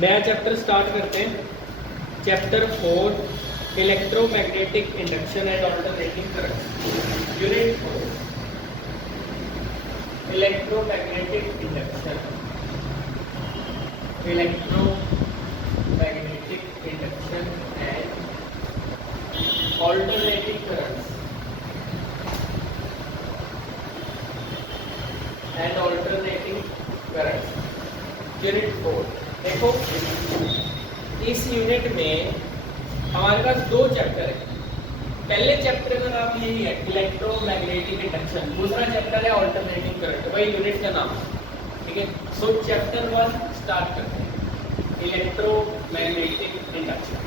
नया chapter start करते हैं। Chapter 4 electromagnetic induction and alternating current. Unit 4 electromagnetic induction, electromagnetic induction and alternating currents and alternating currents. Unit 4 देखो, इस unit में हमारे पास दो चैप्टर है। पहले चैप्टर का नाम यही है इलेक्ट्रोमैग्नेटिक इंडक्शन, दूसरा चैप्टर है अल्टरनेटिंग करंट, वही यूनिट का नाम है। ठीक है, सो चैप्टर 1 स्टार्ट करते हैं, इलेक्ट्रोमैग्नेटिक इंडक्शन।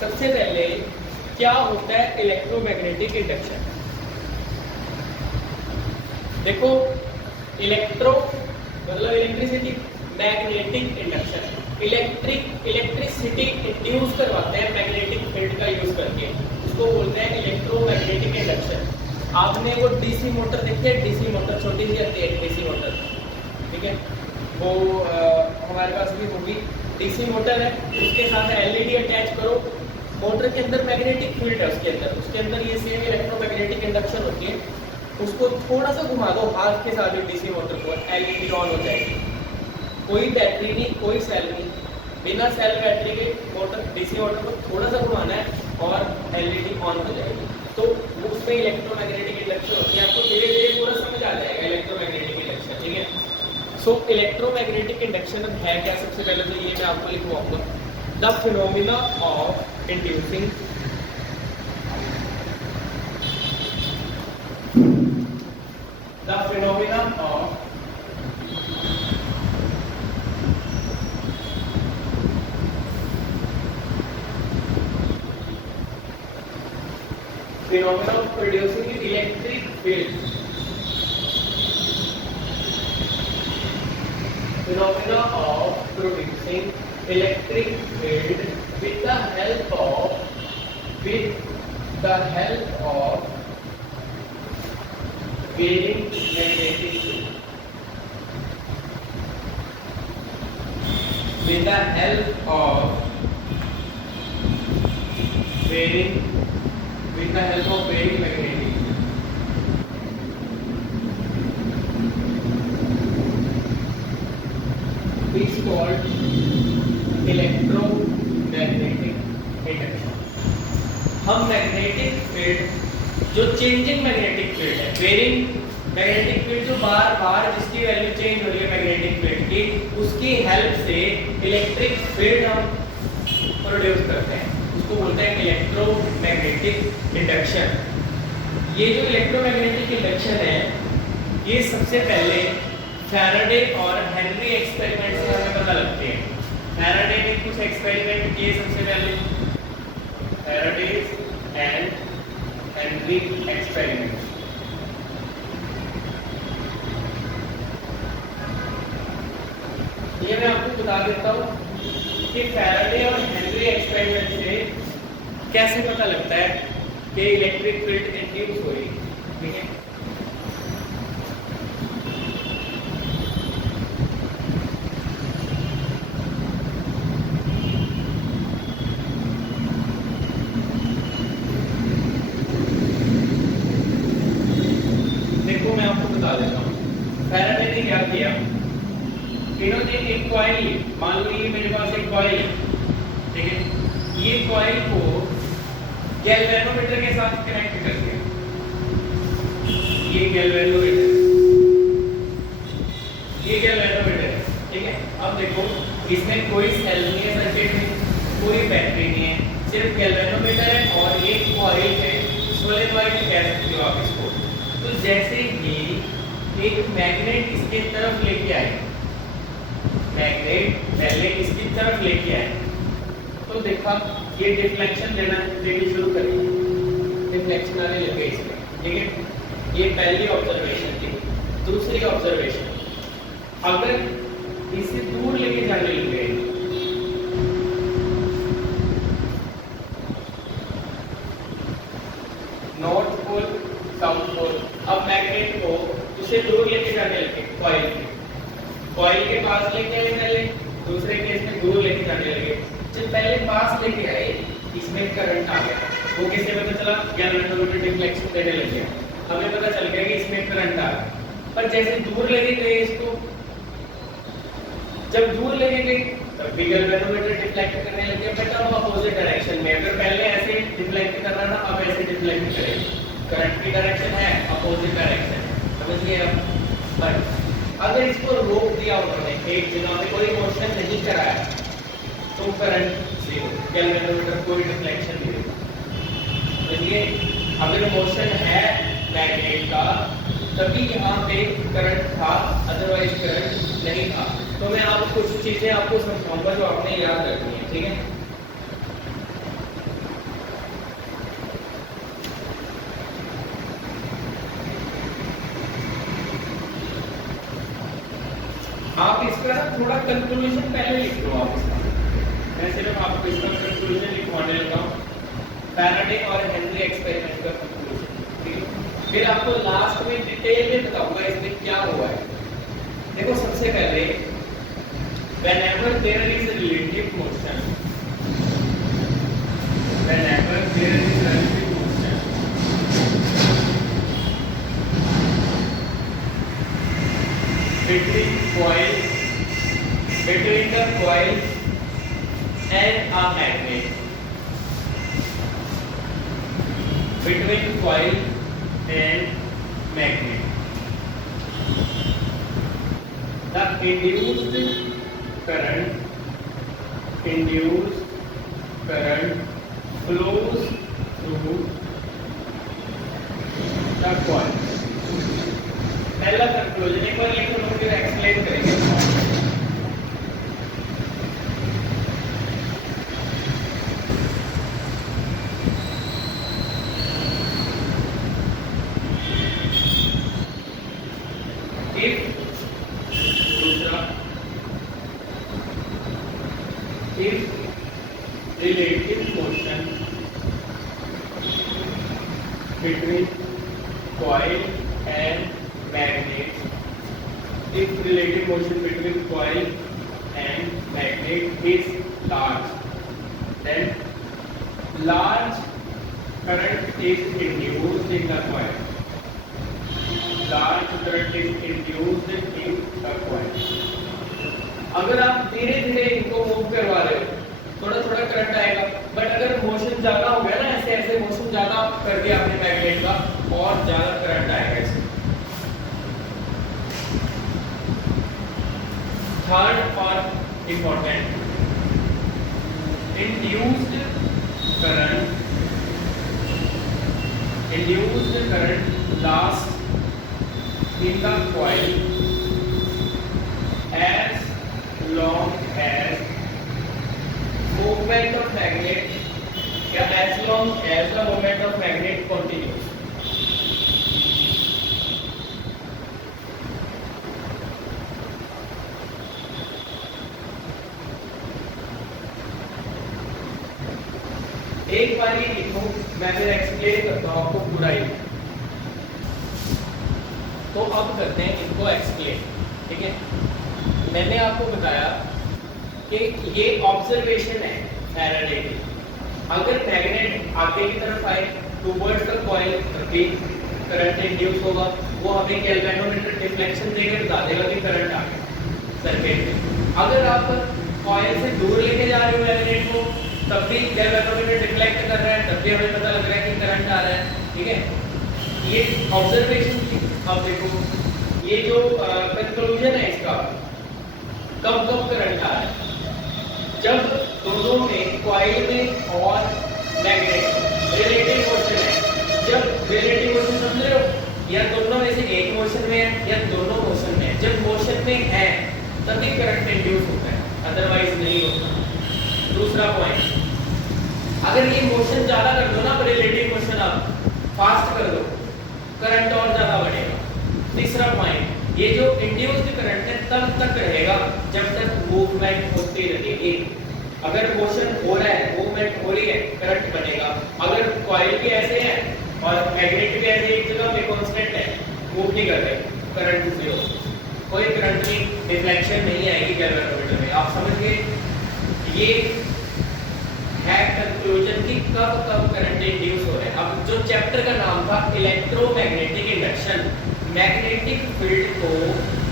सबसे पहले क्या होता है इलेक्ट्रोमैग्नेटिक इंडक्शन? देखो, इलेक्ट्रो मतलब electricity, magnetic induction electricity induce करवाते हैं मैग्नेटिक फील्ड का यूज करके, उसको बोलते हैं इलेक्ट्रोमैग्नेटिक इंडक्शन। आपने वो डीसी मोटर देखी है, डीसी मोटर छोटी सी आती है डीसी मोटर, ठीक है, वो हमारे पास भी होगी। डीसी मोटर है, उसके साथ एलईडी अटैच करो, मोटर के अंदर मैग्नेटिक फील्ड है, उसके अंदर ये सेम इलेक्ट्रोमैग्नेटिक इंडक्शन होती है। उसको थोड़ा सा घुमा दो हाथ के साथ डीसी मोटर को, एलईडी ऑन हो जाएगी। कोई बैटरी नहीं, कोई सेल नहीं, बिना सेल बैटरी के मोटर, डीसी मोटर को थोड़ा सा घुमाना है और एलईडी ऑन हो जाएगी। तो उसमें इलेक्ट्रोमैग्नेटिक इंडक्शन होती है। आपको धीरे धीरे पूरा समझ आ जाएगा इलेक्ट्रोमैग्नेटिक इंडक्शन, ठीक है। सो इलेक्ट्रोमैग्नेटिक इंडक्शन है क्या? सबसे पहले तो ये मैं आपको लिखवाऊंगा, the phenomena of inducing the phenomena of producing electric field, phenomena of producing electric field with the help of varying magnetic field, with the help of varying magnetic field. Is called electromagnetic induction. हम magnetic field, जो changing magnetic field है, varying magnetic field, जो बार बार जिसकी value change हो रही है magnetic field की, उसकी हेल्प से इलेक्ट्रिक फील्ड हम प्रोड्यूस करते हैं, उसको बोलते हैं इलेक्ट्रोमैग्नेटिक इंडक्शन। ये जो इलेक्ट्रोमैग्नेटिक इंडक्शन है, ये सबसे पहले फैराडे और हेनरी एक्सपेरिमेंट से हमें पता लगते हैं। फैराडे ने कुछ एक्सपेरिमेंट किए सबसे पहले, फैराडे एंड हेनरी एक्सपेरिमेंट। ये मैं आपको बता देता हूँ कि फैराडे और हेनरी एक्सपेरिमेंट से कैसे पता लगता है कि इलेक्ट्रिक फील्ड इंड्यूस हो रही है, ठीक है। फैराडे ने क्या किया, इन्होंने एक कॉइल, मान लो ये मेरे पास एक कॉइल है, ठीक है, ये कॉइल को गैल्वेनोमीटर के साथ कनेक्ट कर दिया। ये गैल्वेनोमीटर है, ठीक है। अब देखो, इसमें कोई सेल नहीं है सर्किट में, कोई बैटरी नहीं है, सिर्फ गैल्वेनोमीटर है और एक कॉइल है, सोलेनॉइड कह सकते हो आप इसको। तो जैसे ही एक मैग्नेट इसके तरफ लेके आए, मैग्नेट पहले इसकी तरफ लेके आए, तो देखा ये डिफ्लेक्शन देनी शुरू करेगी, डिफ्लेक्शन आने लगे इसमें, ठीक है। ये पहली ऑब्जर्वेशन थी। दूसरी ऑब्जर्वेशन, अगर इसे दूर लेके जाने लगे, नॉर्थ पोल साउथ पोल, अब मैग्नेट को उसे दूर लेके जाने लगे कॉइल के, कॉइल के पास लेके आए पहले, दूसरे केस में दूर लेके जाने लगे। जब पहले पास लेके आए इसमें करंट आ गया, वो कैसे पता चला? गैल्वेनोमीटर डिफ्लेक्शन देने लग गया, हमें पता चल गया कि इसमें करंट आ रहा है। पर जैसे दूर लेके गए इसको, जब दूर लेके गए तब भी गैल्वेनोमीटर डिफ्लेक्ट करने लग गया, बेटा वो अपोजिट डायरेक्शन में। अगर पहले ऐसे डिफ्लेक्ट कर रहा था, अब ऐसे डिफ्लेक्ट करेगा। करंट की डायरेक्शन है अपोजिट डायरेक्शन, समझिए अब। बट अगर इसको रोक दिया उन्होंने, एक जगह पे कोई मोशन नहीं कराया, तो करंट जीरो, गैल्वेनोमीटर कोई डिफ्लेक्शन नहीं देगा। समझिए, अगर मोशन है मैग्नेट का तभी यहाँ पे करंट था, अदरवाइज करंट नहीं था। तो मैं आपको कुछ चीजें आपको समझाऊंगा जो आपने याद रखनी है, ठीक है? आप इसका ना थोड़ा कंक्लूजन पहले लिख लो आप इसका। मैं सिर्फ आपको इसका कंक्लूजन लिखवाने लगा हूँ, फैराडे और हेनरी एक्सपेरिमेंट का कंक्लूजन, ठीक है? फिर आपको लास्ट में डिटेल में बताऊंगा इसमें क्या हुआ है। देखो, सबसे पहले whenever there is a relative motion, whenever there is a relative motion, between the coil and a magnet, between coil and magnet, the induced current flows through the coil। पहला कंक्लूजन एक बार लिख लो, फिर एक्सप्लेन करेंगे। If relative motion between coil and magnet, if relative motion between coil and magnet is large, then large current is induced in the coil, large current is induced in the coil। अगर आप धीरे धीरे इनको move करवा रहे हो, थोड़ा थोड़ा करंट आएगा। बट अगर मोशन ज्यादा हो गया ना, ऐसे ऐसे मोशन ज्यादा कर दिया आपने मैग्नेट का, और ज्यादा करंट आएगा इसमें। थर्ड और important, induced current last in the coil as long as movement of magnet, या as long as the movement of magnet continues। एक बार ये लिखो, मैं फिर एक्सप्लेन करता हूँ आपको पूरा ही। तो अब करते हैं इनको एक्सप्लेन, ठीक है? मैंने आपको बताया कि ये ऑब्जर्वेशन है फैराडे की। अगर मैग्नेट आगे की तरफ आए टुवर्ड्स द कॉइल, तभी करंट इंड्यूस होगा। वो हमें गैल्वेनोमीटर डिफ्लेक्शन देकर बता देगा कि करंट आ गया सर्किट में। अगर आप कॉइल से दूर लेके जा रहे हो मैग्नेट को, तब भी गैल्वेनोमीटर डिफ्लेक्ट कर रहा है, तब भी हमें पता लग रहा है कि करंट आ रहा है, ठीक है? ये ऑब्जर्वेशन थी। अब देखो, ये जो कंक्लूजन है इसका, कब कब करंट आ रहा है? जब दोनों में, कॉइल में और मैग्नेट रिलेटिव मोशन है। जब रिलेटिव मोशन समझ रहे हो, या दोनों में से एक मोशन में है या दोनों मोशन में है। जब मोशन में है तभी करंट इंड्यूस होता है, अदरवाइज नहीं होता। दूसरा पॉइंट, अगर ये मोशन ज्यादा कर दो ना, रिलेटिव मोशन आप फास्ट कर दो, करंट और ज्यादा बढ़ेगा। तीसरा पॉइंट, ये जो इंड्यूस्ड करंट है तब तक रहेगा जब तक मूवमेंट होती रहेगी। अगर मोशन हो रहा है, मूवमेंट हो रही है, करंट बनेगा। अगर कॉइल भी ऐसे है और मैग्नेट भी ऐसे एक जगह पे कांस्टेंट है, मूव नहीं कर रहे, करंट जीरो। कोई करंट की डिफ्लेक्शन नहीं आएगी गैल्वेनोमीटर में। आप समझ गए? ये है कंक्लूजन कि कब कब करंट इंड्यूस हो रहा है। अब जो चैप्टर का नाम था इलेक्ट्रोमैग्नेटिक इंडक्शन, मैग्नेटिक फील्ड को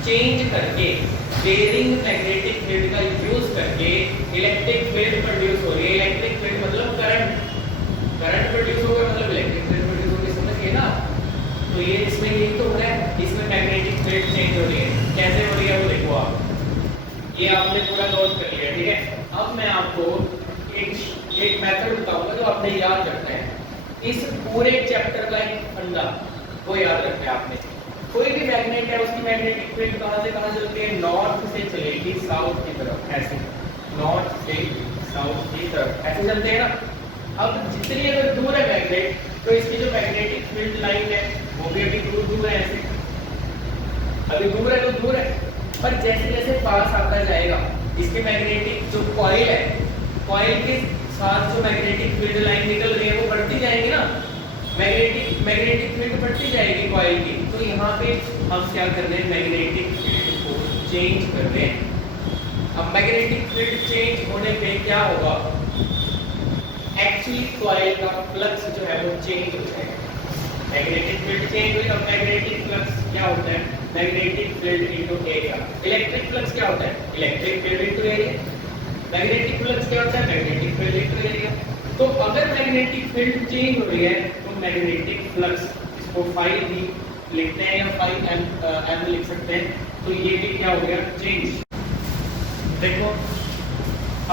चेंज करके, वेरिंग मैग्नेटिक फील्ड का यूज करके इलेक्ट्रिक फील्ड प्रोड्यूस हो रही है। इलेक्ट्रिक फील्ड मतलब करंट, करंट प्रोड्यूस होगा मतलब इलेक्ट्रिक फील्ड प्रोड्यूस होगी, समझ गए ना? तो ये इसमें यही तो हो रहा है, इसमें मैग्नेटिक फील्ड चेंज हो रही है। कैसे हो रही है वो देखो आप, ये आपने पूरा नोट कर लिया, ठीक है? अब मैं आपको एक मेथड बताऊंगा जो आपने याद रखना है। इस पूरे चैप्टर का एक फंडा वो याद रखना है आपने। कोई भी मैग्नेट है उसकी मैग्नेटिक फील्ड कहां से कहां चलती है? नॉर्थ से चलेगी साउथ की तरफ, ऐसे नॉर्थ से साउथ की तरफ ऐसे चलते हैं ना। अब जितनी अगर दूर है मैग्नेट तो इसकी जो मैग्नेटिक फील्ड लाइन है वो भी अभी दूर दूर है, ऐसे अभी दूर है तो दूर है, पर जैसे जैसे पास आता जाएगा इसके मैग्नेटिक जो कॉइल है, कॉइल के साथ जो मैग्नेटिक फील्ड लाइन निकल रही है वो बढ़ती जाएगी ना, मैग्नेटिक फील्ड बढ़ती जाएगी कॉइल की। तो यहाँ पे हम क्या कर रहे हैं? मैग्नेटिक फील्ड को चेंज कर रहे हैं। अब मैग्नेटिक फील्ड चेंज होने पे क्या होगा? एक्चुअली कॉइल का फ्लक्स जो है वो चेंज हो जाएगा। मैग्नेटिक फील्ड चेंज हुई, अब मैग्नेटिक फ्लक्स क्या होता है? Magnetic field into area. Electric flux क्या होता है? Electric field into area. Magnetic flux क्या होता है? Magnetic field into area. तो अगर मैग्नेटिक फील्ड चेंज हो रही है तो मैग्नेटिक फ्लक्स, इसको फाई भी लिखते हैं या फाई एम लिख सकते हैं, तो ये भी क्या हो गया? चेंज। देखो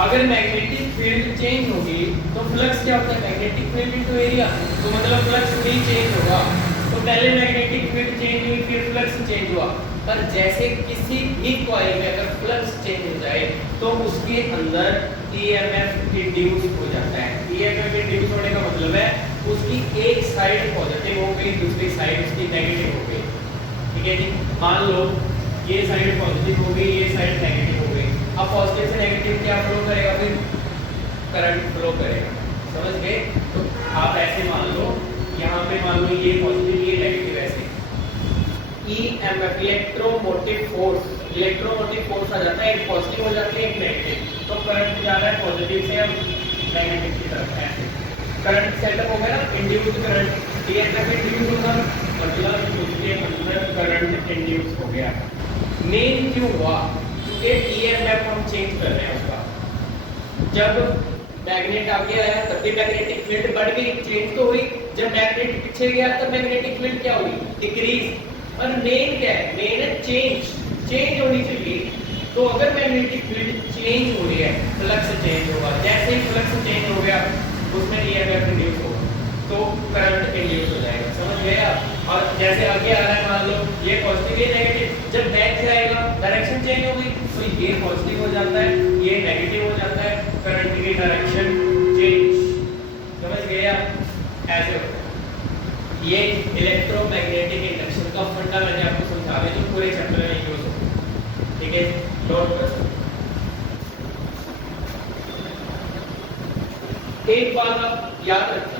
अगर मैग्नेटिक फील्ड चेंज होगी तो फ्लक्स क्या होता है? मैग्नेटिक फील्ड इनटू एरिया, तो मतलब फ्लक्स भी चेंज होगा। तो पहले मैग्नेटिक फील्ड चेंज हुई फिर फ्लक्स चेंज हुआ, पर जैसे किसी भी कॉइल में अगर फ्लक्स चेंज हो जाए तो उसके अंदर ईएमएफ इंड्यूस हो जाता है। ईएमएफ इंड्यूस होने का मतलब है उसकी एक साइड पॉजिटिव हो गई, दूसरी साइड उसकी नेगेटिव हो गई, ठीक है जी? मान लो ये साइड पॉजिटिव हो गई, ये साइड नेगेटिव हो गई। अब पॉजिटिव से नेगेटिव क्या फ्लो करेगा? फिर करंट फ्लो करेगा, समझ गए? तो आप ऐसे मान लो, यहाँ पे मान लो ये पॉजिटिव ये नेगेटिव, ऐसे EMF electromotive force, electromotive force आ जाता है, एक पॉजिटिव हो जाती है एक नेगेटिव, तो करंट जा रहा है पॉजिटिव से अब नेगेटिव की तरफ, ऐसे करंट सेटअप हो गया ना, इंड्यूस्ड करंट। ईएमएफ इंड्यूस होगा मतलब उसके अंदर करंट इंड्यूस हो गया। मेन क्यों हुआ? क्योंकि ईएमएफ हम चेंज कर रहे हैं उसका। जब मैग्नेट आगे आया तब भी मैग्नेटिक फील्ड बढ़ गई, चेंज तो हुई। जब मैग्नेट पीछे गया तब मैग्नेटिक फील्ड क्या हुई? डिक्रीज। और मेन क्या है? मेन है चेंज होनी चाहिए। तो अगर मैग्नेटिक फील्ड चेंज हो रही है, फ्लक्स चेंज होगा। जैसे ही फ्लक्स चेंज हो गया उसमें ईएमएफ इंड्यूस होगा, तो करंट इंड्यूस हो जाएगा, समझ गए आप? और जैसे आगे आ रहा है, मान लो ये पॉजिटिव ये नेगेटिव, जब बैक जाएगा डायरेक्शन चेंज हो गई तो ये पॉजिटिव हो जाता है, ये नेगेटिव हो जाता है, करंट की डायरेक्शन चेंज, समझ गए आप? ऐसे होता है। ये इलेक्ट्रोमैग्नेटिक इंडक्शन का फंडा मैंने आपको समझा दिया जो पूरे चैप्टर में यूज होता है, ठीक है? नोट कर सकते। एक बात आप याद रखना,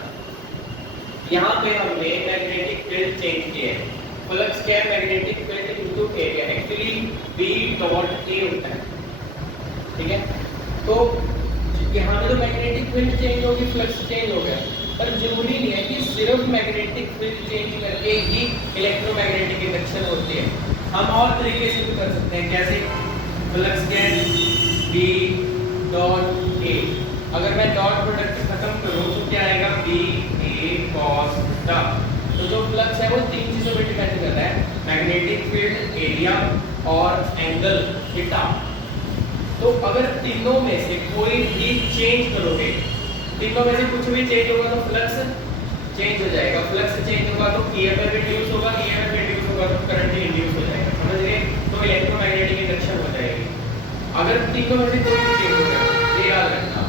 यहाँ पे हमने मैग्नेटिक फील्ड चेंज किया है। फ्लक्स क्या है? Magnetic field into area, actually B dot A होता है, ठीक है? तो यहाँ पे तो मैग्नेटिक फील्ड चेंज होगी, फ्लक्स चेंज हो गया, पर जरूरी नहीं है कि सिर्फ मैग्नेटिक फील्ड चेंज करके ही इलेक्ट्रोमैग्नेटिक इंडक्शन होती है। हम और तरीके से भी कर सकते हैं। कैसे? फ्लक्स क्या है? B डॉट A, अगर मैं डॉट प्रोडक्ट खत्म करूं तो क्या आएगा? B A cos θ। तो जो फ्लक्स है वो तीन चीजों पे डिपेंड करता है, मैग्नेटिक फील्ड, एरिया और एंगल थीटा। तो अगर तीनों में से कोई भी चेंज करोगे, तीनों में से कुछ भी चेंज होगा तो फ्लक्स चेंज हो जाएगा, फ्लक्स चेंज होगा तो ईएमएफ इंड्यूस होगा, ईएमएफ इंड्यूस होगा तो करंट इंड्यूस हो जाएगा, समझ गए? तो इलेक्ट्रोमैग्नेटिक इंडक्शन हो जाएगी अगर तीनों में से कोई भी चेंज होगा, ये याद रखना।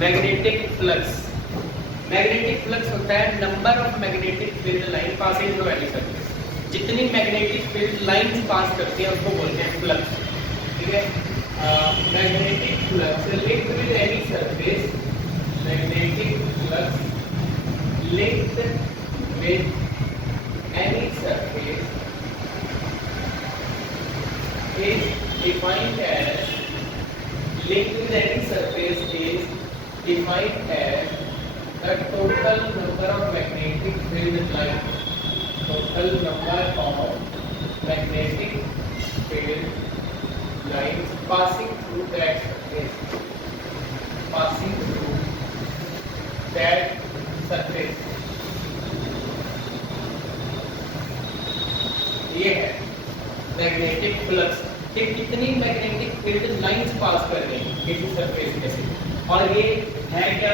मैग्नेटिक फ्लक्स, मैग्नेटिक फ्लक्स होता है number of magnetic field line passing through any surface. जितनी मैग्नेटिक फील्ड लाइंस पास करती हैं उसको बोलते हैं फ्लक्स, ठीक है? Magnetic flux linked with any surface, defined as the total number of magnetic field lines, total number of magnetic field lines passing through that surface, passing through that surface. ये है magnetic flux कि कितनी magnetic field lines pass कर रही हैं किसी surface में से, और ये है क्या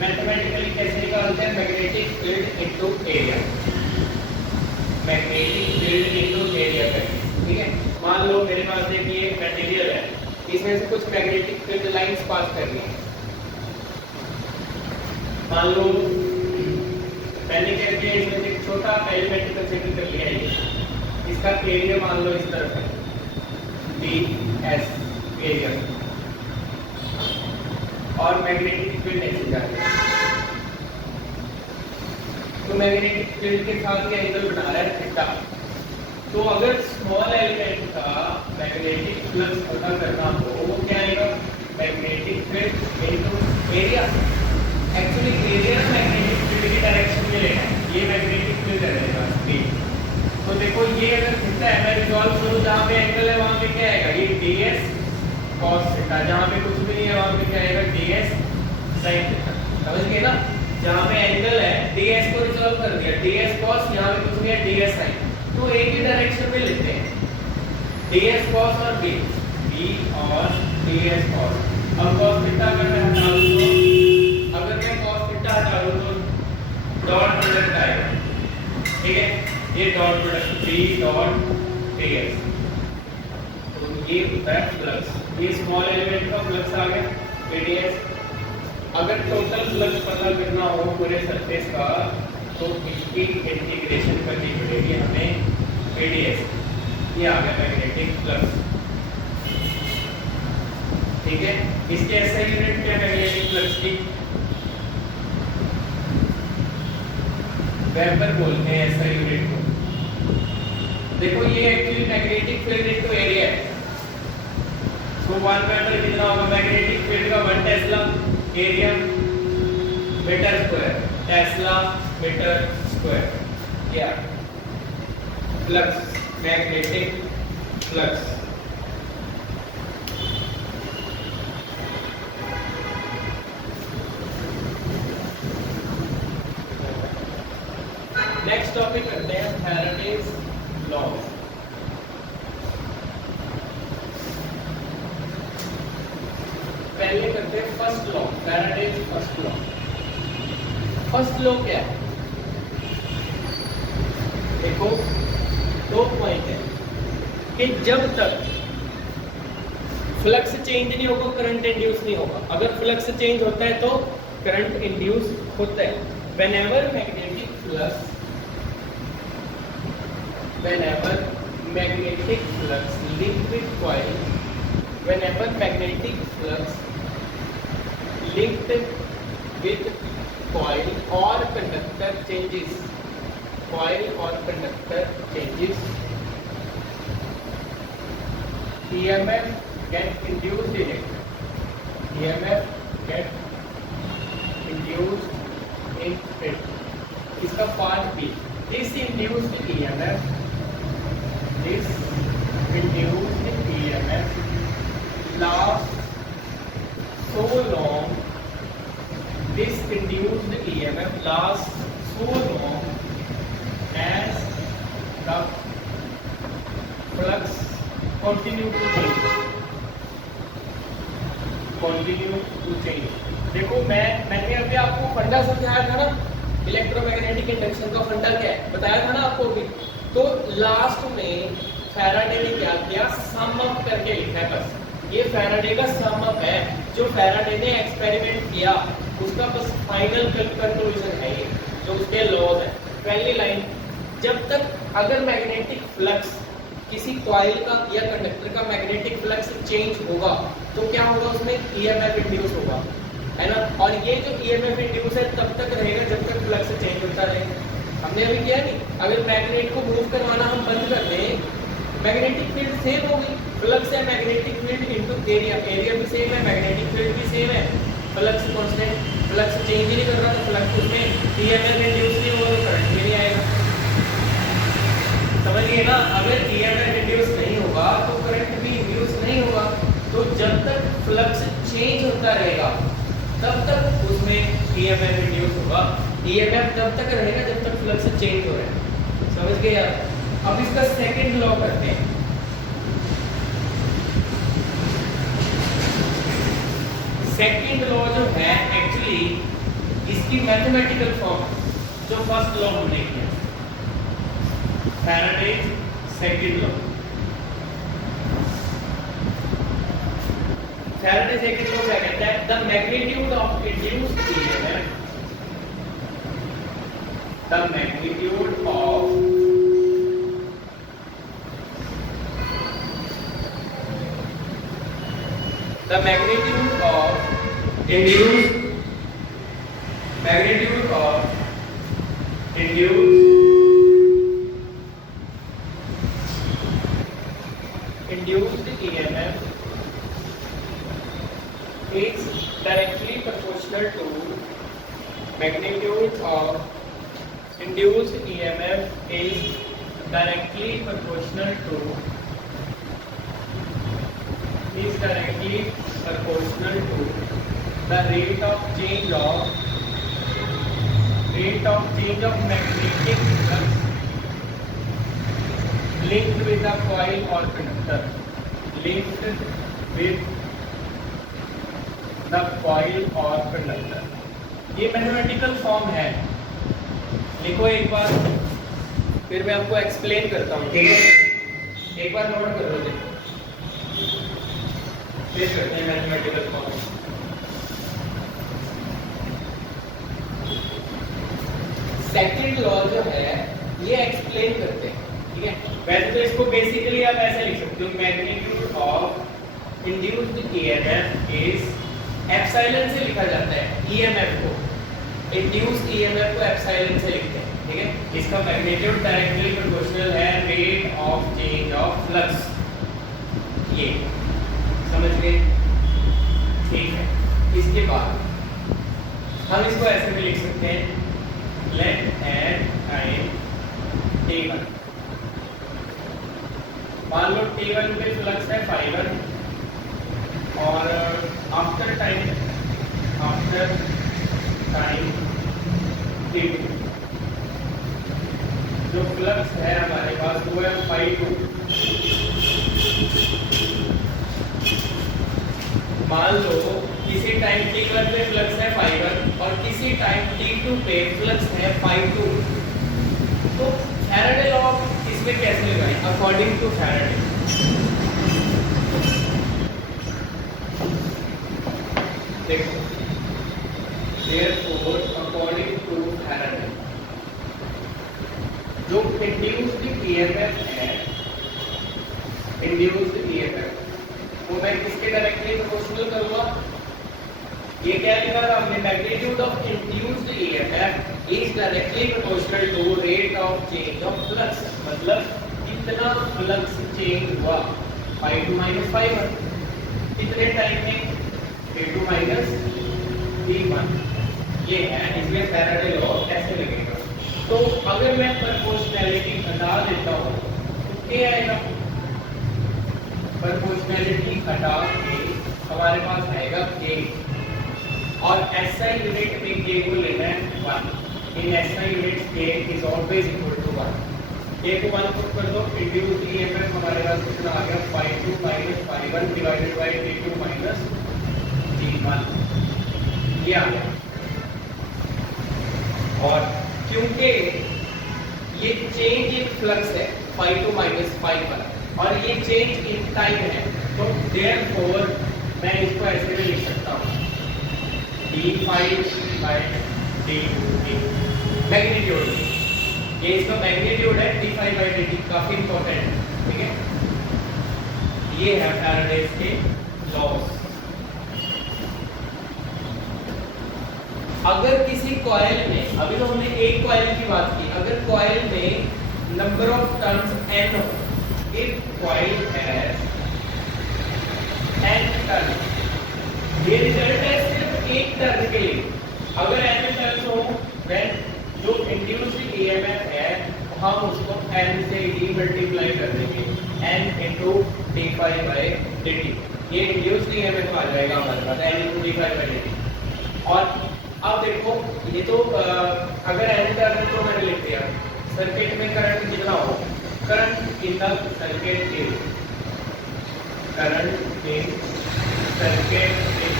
मैथमेटिकली कैसे निकालते हैं magnetic field into area, magnetic field into area करके, ठीक है। मान लो मेरे पास एक ये मटेरियल है, इसमें से कुछ मैग्नेटिक फील्ड लाइंस पास कर रही हैं, मान लो मैंने क्या किया इसमें से एक छोटा एलिमेंट कंसीडर कर लिया है, इसका एरिया मान लो इस तरफ है ds एरिया, और मैग्नेटिक फील्ड ऐसे जा रही है, तो मैग्नेटिक फील्ड के साथ ये एंगल बना रहा है थीटा। तो अगर स्मॉल एलिमेंट का मैग्नेटिक फ्लक्स पता करना हो वो क्या आएगा magnetic field into area. Actually area magnetic field की डायरेक्शन में लेना है, ये मैग्नेटिक फील्ड रहेगा स्ट्रेट। तो देखो ये अगर थीटा है मैं रिजॉल्व करूं जहां पे एंगल है वहां पे क्या आएगा ये ds cos थीटा, जहां पे कुछ भी नहीं है वहां पे क्या आएगा ds sin थीटा, समझ गए ना। जहां पे एंगल है ds को रिजॉल्व कर दिया ds cos, यहां पे कुछ नहीं है ds sin, तो एक ही डायरेक्शन में लेते हैं ds cos और b और ds cos। अब cos थीटा अगर मैं हटा दूं तो अगर मैं cos थीटा हटा दूं तो डॉट प्रोडक्ट आएगा, ठीक है, ये dot product b dot ds, तो ये होता है फ्लक्स, ये स्मॉल एलिमेंट का फ्लक्स आ गया ds। अगर टोटल फ्लक्स पता करना हो पूरे सरफेस का तो इसकी इंटीग्रेशन करनी पड़ेगी हमें ds, ये आ गया मैग्नेटिक फ्लक्स, ठीक है। इसके ऐसा यूनिट क्या मैग्नेटिक फ्लक्स की वेबर बोलते हैं ऐसा यूनिट को। देखो ये actually magnetic field into area है, तो 1 वेबर कितना होगा मैग्नेटिक फील्ड का 1 tesla, area metre square, tesla metre square, क्या flux magnetic flux. Next topic करते हैं फैराडेज लॉ। पहले करते हैं first law, Faraday's first law. First law क्या है देखो, दो पॉइंट है कि जब तक फ्लक्स चेंज नहीं होगा करंट इंड्यूस नहीं होगा, अगर फ्लक्स चेंज होता है तो करंट इंड्यूस होता है। whenever magnetic flux linked with coil, whenever magnetic flux linked with coil or conductor changes, coil or conductor changes, EMF get induced in it, EMF get induced in it। इसका part B, this induced EMF lasts so long, this induced EMF lasts so long as the flux continue to change। देखो मैंने अभी आपको फंडा समझाया था ना, electromagnetic induction का फंडा क्या है बताया था ना आपको भी। तो लास्ट में फैराडे ने क्या किया, सम अप करके लिखा है, बस ये फैराडे का सम अप है, जो फैराडे ने एक्सपेरिमेंट किया उसका बस फाइनल कंक्लूजन है ये, जो उसके लॉज है। पहली लाइन, जब तक अगर मैग्नेटिक फ्लक्स किसी कॉइल का या कंडक्टर का मैग्नेटिक फ्लक्स चेंज होगा तो क्या होगा, उसमें ईएमएफ इंड्यूस होगा, है ना। और ये जो ईएमएफ इंड्यूस है तब तक रहेगा जब तक फ्लक्स चेंज होता रहे। हमने अभी किया नहीं, अगर मैग्नेट को मूव करवाना हम बंद कर दें, मैग्नेटिक फील्ड सेम होगी, फ्लक्स है magnetic field into area, area भी सेम है, मैग्नेटिक फील्ड भी सेम है, फ्लक्स कांस्टेंट चेंज ही नहीं कर रहा तो फ्लक्स उसमें ईएमएफ इंड्यूस नहीं होगा तो करंट भी नहीं आएगा। समझिए ना, अगर ईएमएफ इंड्यूस नहीं होगा तो करंट भी इंड्यूस नहीं होगा। तो जब तक फ्लक्स चेंज होता रहेगा तब तक उसमें ईएमएफ इंड्यूस होगा। ईएमएफ तब तक रहेगा जब तक फ्लक्स चेंज हो रहा है। समझ गए यार? अब इसका सेकंड लॉ करते हैं। सेकंड लॉ जो है एक्चुअली इसकी मैथमेटिकल फॉर्म जो फर्स्ट लॉ हमने किया, Faraday's second law. Faraday second law क्या कहता है? The magnitude of induced EMF, the magnitude of the magnitude of induced EMF is directly proportional to magnitude of induced EMF is directly proportional to the rate of change of magnetic flux linked with the coil or conductor, linked with the coil or conductor। ये mathematical form है, लिखो एक बार, फिर मैं आपको explain करता हूँ, ठीक है? एक बार नोट कर लो। देखो पेश करते हैं मैथमेटिकल फॉर्म। सेकंड लॉ जो है ये एक्सप्लेन करते हैं, ठीक है? वैसे तो इसको बेसिकली आप ऐसे लिख सकते हो, magnitude of induced EMF is epsilon से लिखा जाता है। ईएमएफ को, इंड्यूस्ड ईएमएफ को एप्सिलॉन से लिखते हैं, ठीक है? इसका मैग्नीट्यूड डायरेक्टली प्रोपोर्शनल है rate of change of flux. ये समझ गए? ठीक है। इसके बाद हम इसको ऐसे भी लिख सकते हैं, लेट एट टाइम t1, मान लो t1 पे फ्लक्स है φ1 और आफ्टर टाइम t2 जो फ्लक्स है हमारे पास वो है φ2। मान लो किसी टाइम t1 पे फ्लक्स है φ1 और किसी टाइम t2 पे फ्लक्स है φ2। तो फैराडे लॉ इसमें कैसे लगाएं? अकॉर्डिंग टू फैराडे, देखो, therefore according to फैराडे जो इंड्यूस्ड ईएमएफ है, इंड्यूस्ड ईएमएफ वो मैं किसके डायरेक्टली प्रोपोर्शनल करूंगा? ये क्या लिखा था हमने? Magnitude of induced EMF is directly proportional to rate of change of flux. मतलब कितना फ्लक्स चेंज हुआ, φ2 - φ1, कितने टाइम में, t2 - t1। ये है, इसमें फैराडे लॉ कैसे लगेगा? तो अगर मैं प्रोपोर्शनैलिटी हटा देता हूं तो क्या आएगा? प्रोपोर्शनैलिटी हटा के हमारे पास आएगा k, और SI यूनिट में k को लेना है 1। In SI units k is always equal to 1। k को 1 पुट कर दो, इंड्यूस्ड ईएमएफ हमारे पास कितना आ गया? φ2 - φ1 डिवाइडेड बाय t2 - t1। ये आ गया। और क्योंकि ये चेंज इन फ्लक्स है φ2 - φ1 और ये चेंज इन टाइम है, तो देयरफॉर मैं इसको ऐसे भी लिख सकता हूँ, d∅/dt मैग्नीट्यूड। ये इसका मैग्नीट्यूड है d∅/dt, काफी इंपॉर्टेंट, ठीक है? ये है फैराडेज के लॉस। अगर किसी कॉइल में, अभी तो हमने एक कॉइल की बात की, अगर कॉइल में नंबर ऑफ टर्न्स n हो, if coil has n turn, ये रिजल्ट है सिर्फ एक टर्न के लिए। अगर n से d मल्टीप्लाई कर देंगे n into D phi by D T, ये इंड्यूस ईएमएफ आ जाएगा हमारे पास n into D phi by D T. और अब देखो ये तो अगर n कर तो मैंने लिख दिया, सर्किट में करंट कितना हो, current in the circuit is, current in circuit is,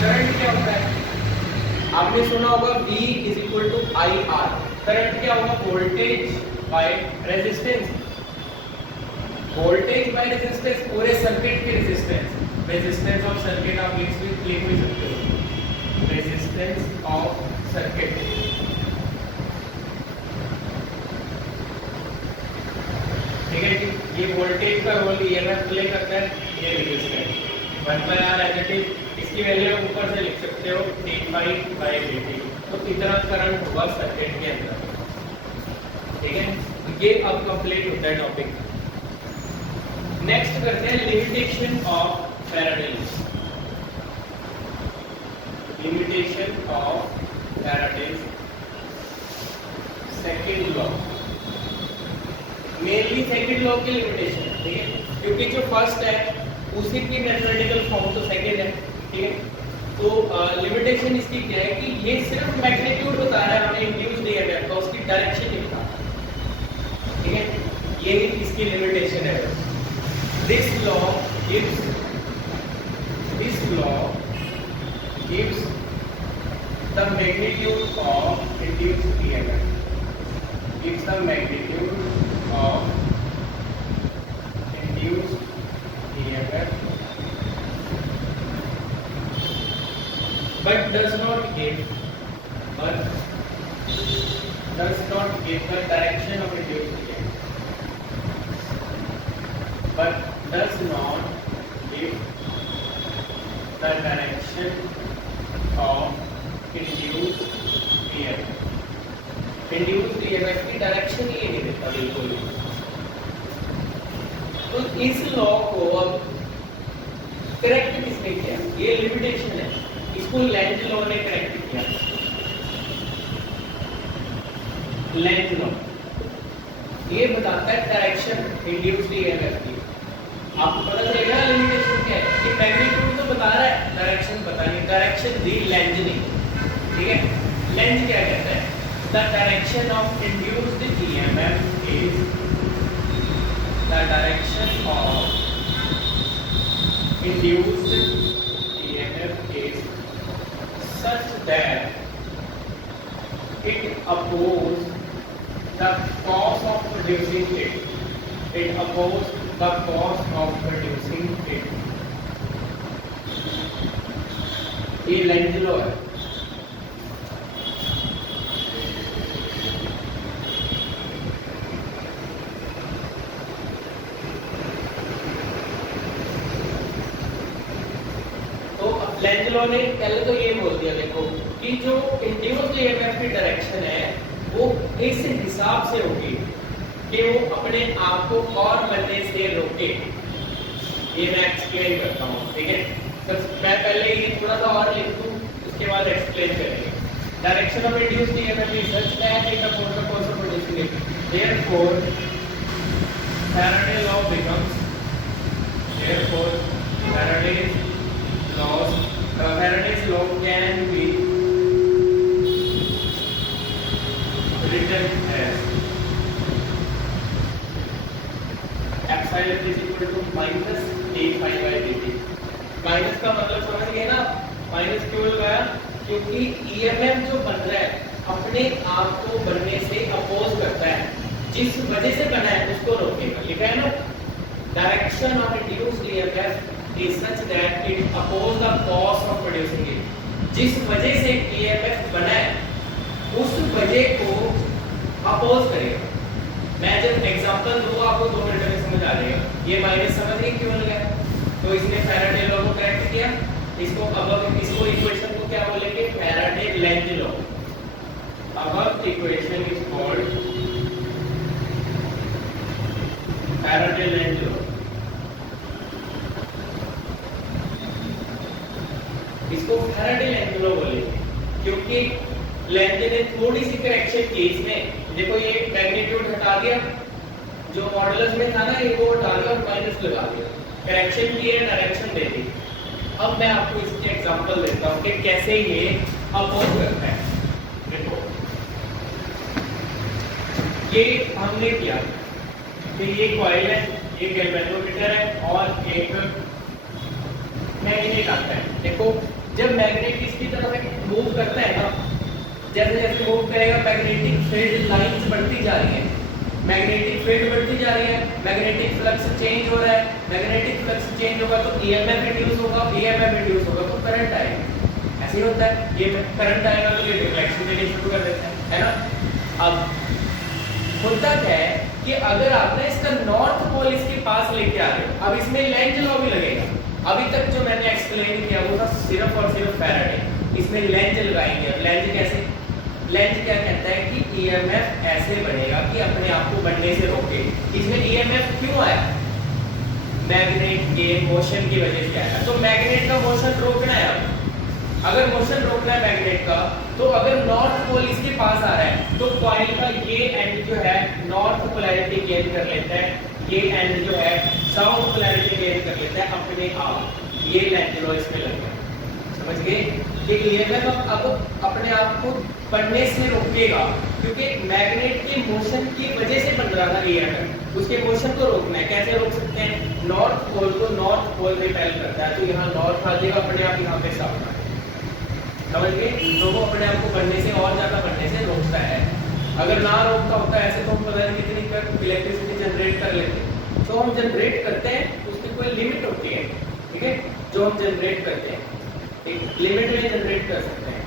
current क्या होता है आपने सुना होगा V is equal to I R. Current क्या होगा, voltage by resistance, voltage by resistance, पूरे सर्किट की रेजिस्टेंस, रेजिस्टेंस ऑफ सर्किट आप लिख भी सकते हो, रेजिस्टेंस ऑफ सर्किट। ठीक है जी, ये वोल्टेज का रोल ईएमएफ प्ले करता है, ये resistance 1/R as it is, इसकी वैल्यू आप ऊपर से लिख सकते हो d∅dt, तो इतना करंट होगा सर्किट के अंदर। ठीक है, ये अब कंप्लीट होता है टॉपिक। नेक्स्ट करते हैं limitation of Faraday law, limitation of Faraday second law, mainly second law की लिमिटेशन। ठीक है, क्योंकि जो फर्स्ट है उसी की मैथमेटिकल फॉर्म तो सेकंड है। ठीक है, तो लिमिटेशन इसकी क्या है कि ये सिर्फ मैग्नीट्यूड बता रहा है, हमें इंड्यूस नहीं है तो उसकी डायरेक्शन नहीं बता। ठीक है, ये इसकी लिमिटेशन है। This law gives the magnitude of induced EMF, gives the magnitude of induced EMF, but does not give the direction of induced EMF, but does not give the direction of induced EMF, induced EMF की direction ये नहीं देता बिल्कुल। तो इस law को अब correct किसने किया, ये लिमिटेशन है, इसको लेंज लॉ ने करेक्ट किया। लेंज लॉ ये बताता है डायरेक्शन इंड्यूस्ड ईएमएफ की। आपको पता चलेगा लिमिटेशन क्या है, कि मैग्नीट्यूड तो बता रहा है, डायरेक्शन पता नहीं, डायरेक्शन दी लेंज ने। ठीक है, लेंज क्या कहता है, the direction of induced EMF is the direction of induced EMF is such that it opposes the cause of producing it. It opposes the cause of producing it. ये Lenz law है। Lenz law ने पहले तो ये बोल दिया देखो कि जो इंड्यूस्ड ईएमएफ की डायरेक्शन है वो इस हिसाब से होगी कि वो अपने आप को और बनने से रोके। ये मैं एक्सप्लेन करता हूँ। ठीक है, तो मैं पहले ये थोड़ा सा और लिख दूँ, उसके बाद एक्सप्लेन करेंगे। Direction of induced EMF is such that it oppose the cause of producing it, therefore Faraday law becomes, therefore Faraday's Faraday's law can be written as epsilon is equal to minus d∅ by dt। Minus का मतलब समझ गए ना, minus क्यों लगाया, क्योंकि EMF जो बन रहा है अपने आप को बनने से अपोज करता है, जिस वजह से बना है उसको रोकेगा। लिखा है ना, direction of induced EMF is such that it oppose the cause of producing it। जिस वजह से EMF बना है उस वजह को अपोज करेगा। मैं जब एग्जांपल दूंगा आपको 2 मिनट में समझ आ जाएगा। ये माइनस समझ गए क्यों लगा, तो इसने फैराडे लॉ को करेक्ट किया। इसको इक्वेशन को क्या बोलेंगे, फैराडे लेंज लॉ। अब equation is called Faraday Lenz law. इसको फैराडे लेंज लॉ बोलेंगे क्योंकि लेंथ ने थोड़ी सी करेक्शन की इसमें, देखो ये मैग्नीट्यूड हटा दिया, जो मॉडुलस में था ना ये वो हटा दिया और माइनस लगा दिया, करेक्शन की है, डायरेक्शन दे दी। अब मैं आपको इसके एग्जांपल देता हूं कि कैसे ये अपोज करता है। देखो ये हमने किया कि ये कॉइल है, एक गैल्वेनोमीटर है और एक मैग्नेट आता है। देखो जब मैग्नेट इसकी तरफ मूव करता है ना, जैसे जैसे मूव करेगा मैग्नेटिक फील्ड लाइंस बढ़ती जा रही है, मैग्नेटिक फील्ड बढ़ती जा रही है, मैग्नेटिक फ्लक्स चेंज हो रहा है, मैग्नेटिक फ्लक्स चेंज होगा तो ईएमएफ इंड्यूस होगा, ईएमएफ इंड्यूस होगा तो करंट आएगा। ऐसे ही होता है, ये करंट आएगा तो ये डिफ्लेक्शन देना शुरू कर देता है ना। अब होता क्या है कि अगर आपने इसका नॉर्थ पोल इसके पास लेके आ रहे हो, अब इसमें लेंज लॉ भी लगेगा। अभी तक जो मैंने एक्सप्लेन किया वो था सिर्फ और सिर्फ फैराडे, इसमें लेंज लगाएंगे। अब लेंज कैसे, लेंज क्या कहता है कि ईएमएफ ऐसे बढ़ेगा कि अपने आप को बढ़ने से रोके। इसमें ईएमएफ क्यों आया, मैग्नेट के मोशन की वजह से आया। तो मैग्नेट का मोशन रोकना है। अब अगर मोशन रोकना है मैग्नेट का, तो अगर नॉर्थ पोल इसके पास आ रहा है तो कॉइल का ये एंड जो है नॉर्थ पोलैरिटी गेन कर लेता है, ये एंड जो है साउथ पोलैरिटी गेन कर लेता है अपने आप। ये लेंज लॉ इसमें लग गया, समझ गए कि ईएमएफ अब अपने आप को बढ़ने से रोकेगा, क्योंकि मैग्नेट के मोशन की वजह से बन रहा था ईएमएफ, उसके मोशन को रोकना है। कैसे रोक सकते हैं, नॉर्थ पोल को नॉर्थ पोल रिपेल करता है, तो यहाँ नॉर्थ आ जाएगा अपने आप, यहाँ पे साउथ आ जाएगा, समझ गए। तो वो अपने आप को बढ़ने से और ज्यादा बढ़ने से रोकता है। अगर ना रोकता होता है ऐसे तो हम पता नहीं कितनी इलेक्ट्रिसिटी जनरेट कर लेते। तो हम जनरेट करते हैं उसकी कोई लिमिट होती है, ठीक है, जो हम जनरेट करते हैं एक लिमिट में जनरेट कर सकते हैं,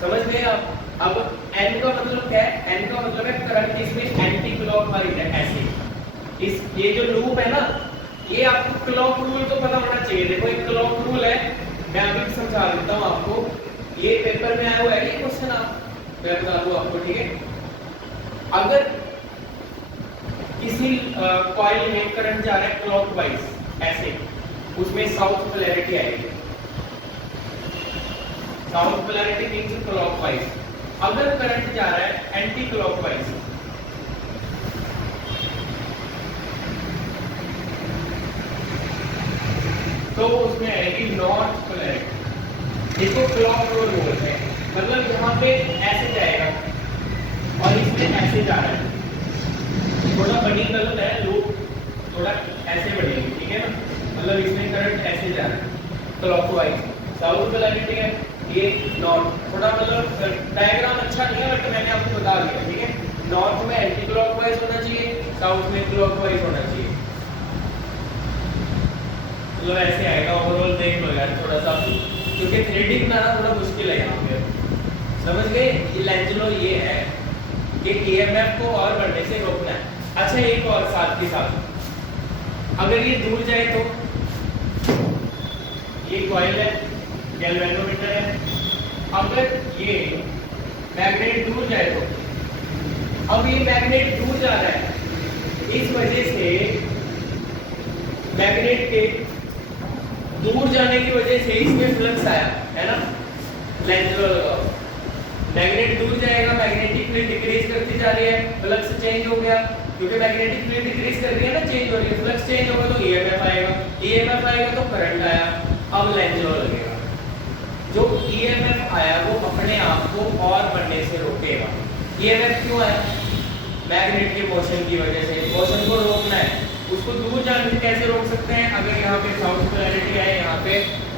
समझ गए आप। अब n का मतलब क्या है, n का मतलब है करंट इसमें एंटी क्लॉकवाइज है ऐसे। इस ये जो लूप है ना, ये आपको क्लॉक रूल तो पता होना चाहिए। देखो एक क्लॉक रूल है, मैं अभी समझा देता हूँ आपको। ये पेपर में आया हुआ है ये क्वेश्चन, आप मैं बता दूं आपको, ठीक है। अगर किसी कॉइल में करंट जा रहा है क्लॉकवाइज ऐसे, उसमें साउथ पोलैरिटी आएगी, साउथ पोलैरिटी मींस क्लॉकवाइज। अगर करंट जा रहा है एंटी क्लॉकवाइज, तो उसमें आएगी नॉर्थ पोलैरिटी। इसको क्लॉक रूल बोलते हैं, मतलब यहाँ पे ऐसे जाएगा और इसमें ऐसे जा रहा है। थोड़ा बड़ी गलत है, लूप थोड़ा ऐसे बढ़ेगी, ठीक है ना, मतलब इसमें करंट ऐसे जा रहा है क्लॉकवाइज, साउथ पोलैरिटी है, ये नॉर्थ। थोड़ा मतलब डायग्राम अच्छा नहीं है बट मैंने आपको बता दिया, ठीक है। नॉर्थ में एंटी क्लॉकवाइज होना चाहिए, साउथ में क्लॉकवाइज होना चाहिए, मतलब ऐसे आएगा। ओवरऑल देख लो यार थोड़ा सा, क्योंकि थ्रेडिंग बनाना थोड़ा मुश्किल है यहाँ पे, समझ गए। लेंज लॉ ये है कि ईएमएफ को और बढ़ने से रोकना है। अच्छा एक और साथ के साथ, अगर ये दूर जाए तो, ये कॉइल है, गैल्वेनोमीटर है, अगर ये मैग्नेट दूर जाए तो, अब ये मैग्नेट दूर जा रहा है, इस वजह से मैग्नेट के दूर जाने की वजह से इसमें फ्लक्स आया है ना, लेंज लॉ लगाओ। मैग्नेट दूर जाएगा, मैग्नेटिक फील्ड डिक्रीज करती जा रही है, फ्लक्स चेंज हो गया, क्योंकि मैग्नेटिक फील्ड डिक्रीज कर रही है ना, चेंज हो रही है, फ्लक्स चेंज होगा तो ईएमएफ आएगा, ईएमएफ आएगा तो करंट आया, अब लेंज लॉ लगेगा। जो ईएमएफ आया वो अपने आप को और बढ़ने से रोकेगा। ईएमएफ क्यों आया, मैग्नेट के मोशन की वजह से, मोशन को रोकना है। उसको दूर जाने से कैसे रोक सकते हैं, अगर यहाँ पे साउथ पोलैरिटी है, यहाँ पे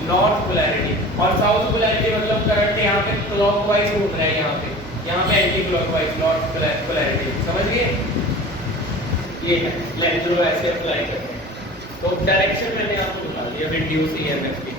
नॉर्थ पोलैरिटी, और साउथ पोलैरिटी मतलब करंट यहाँ पे क्लॉकवाइज घूम रहा है, यहाँ पे एंटी क्लॉकवाइज नॉर्थ पोलैरिटी, समझ गए। ये है लेंज लॉ, ऐसे अप्लाई करते हैं। तो डायरेक्शन मैंने आपको बता दिया रिड्यूस ईएमएफ की।